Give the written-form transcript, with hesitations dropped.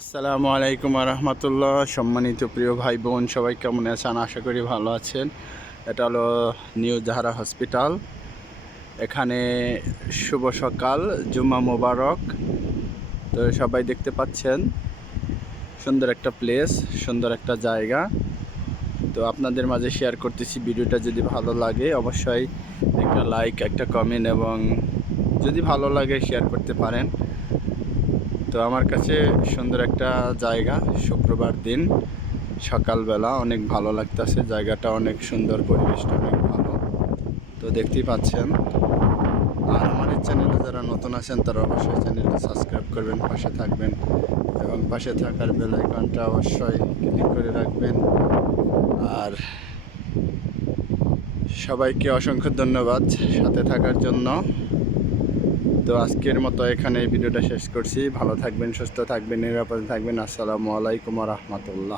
আসসালামু আলাইকুম রহমতুল্লাহ। সম্মানিত প্রিয় ভাই বোন সবাই কেমন আছেন? আশা করি ভালো আছেন। এটা হলো নিউ জাহারা হসপিটাল। এখানে শুভ সকাল, জুম্মা মোবারক। তো সবাই দেখতে পাচ্ছেন সুন্দর একটা প্লেস, সুন্দর একটা জায়গা। তো আপনাদের মাঝে শেয়ার করতেছি। ভিডিওটা যদি ভালো লাগে অবশ্যই একটা লাইক, একটা কমেন্ট এবং যদি ভালো লাগে শেয়ার করতে পারেন। তো আমার কাছে সুন্দর একটা জায়গা, শুক্রবার দিন সকালবেলা অনেক ভালো লাগতেছে। জায়গাটা অনেক সুন্দর, পরিবেশটা অনেক ভালো। তো দেখতেই পাচ্ছেন। আর আমার এই চ্যানেলে যারা নতুন আছেন তারা অবশ্যই চ্যানেলটা সাবস্ক্রাইব করবেন, পাশে থাকবেন এবং পাশে থাকার বেল আইকনটা অবশ্যই ক্লিক করে রাখবেন। আর সবাইকে অসংখ্য ধন্যবাদ সাথে থাকার জন্য। তো আজকের মতো এখানে এই ভিডিওটা শেষ করছি। ভালো থাকবেন, সুস্থ থাকবেন, নিরাপদে থাকবেন। আসসালামু আলাইকুম রহমতুল্লাহ।